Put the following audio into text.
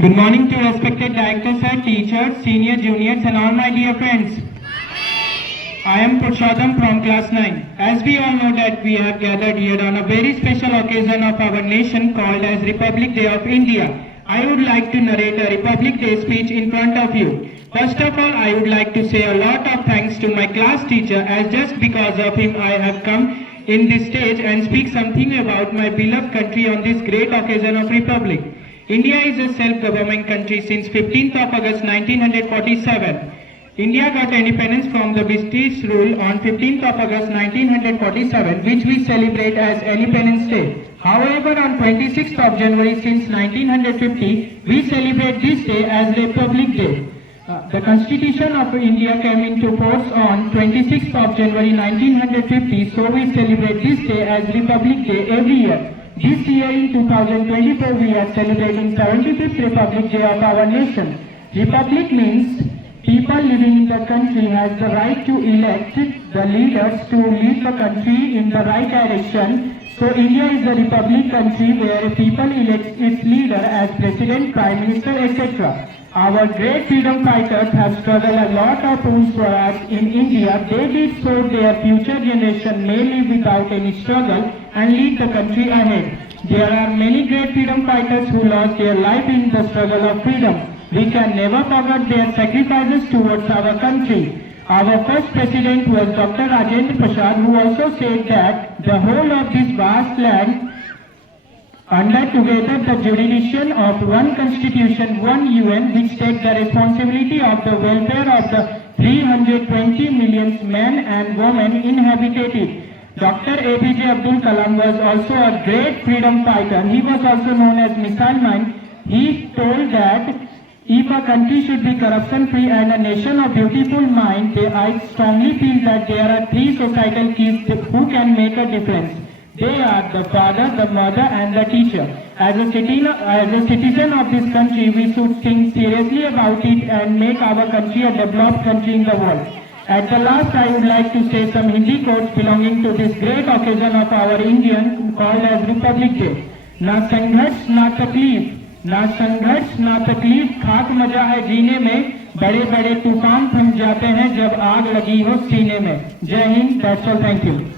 Good morning to respected directors sir, teachers, senior, juniors and all my dear friends. I am Purushottam from class 9. As we all know that we have gathered here on a very special occasion of our nation called as Republic Day of India. I would like to narrate a Republic Day speech in front of you. First of all, I would like to say a lot of thanks to my class teacher, as just because of him I have come in this stage and speak something about my beloved country on this great occasion of Republic. India is a self-governing country since 15th of August 1947. India got independence from the British rule on 15th of August 1947, which we celebrate as Independence Day. However, on 26th of January since 1950, we celebrate this day as Republic Day. The Constitution of India came into force on 26th of January 1950, so we celebrate this day as Republic Day every year. This year in 2024, we are celebrating 75th Republic Day of our nation. Republic means people living in the country has the right to elect the leaders to lead the country in the right direction. So India is a republic country where people elect its leader as president, prime minister, etc. Our great freedom fighters have struggled a lot of rules for us in India. They did so their future generation may live without any struggle and lead the country ahead. There are many great freedom fighters who lost their life in the struggle of freedom. We can never forget their sacrifices towards our country. Our first president was Dr. Rajendra Prasad, who also said that the whole of this vast land under together the jurisdiction of one constitution, one UN, which takes the responsibility of the welfare of the 320 million men and women inhabited it. Dr. APJ Abdul Kalam was also a great freedom fighter. He was also known as Missile Man. He told that if a country should be corruption-free and a nation of beautiful mind, I strongly feel that there are three societal keys who can make a difference. They are the father, the mother and the teacher. As a citizen of this country, we should think seriously about it and make our country a developed country in the world. At the last, I would like to say some Hindi quotes belonging to this great occasion of our Indian called as Republic Day. ना संघर्ष ना तकलीफ, ना संघर्ष ना तकलीफ, खाक मजा है जीने में, बड़े बड़े तूफान थम जाते हैं जब आग लगी हो सीने में. जय Hind. That's all. Thank you.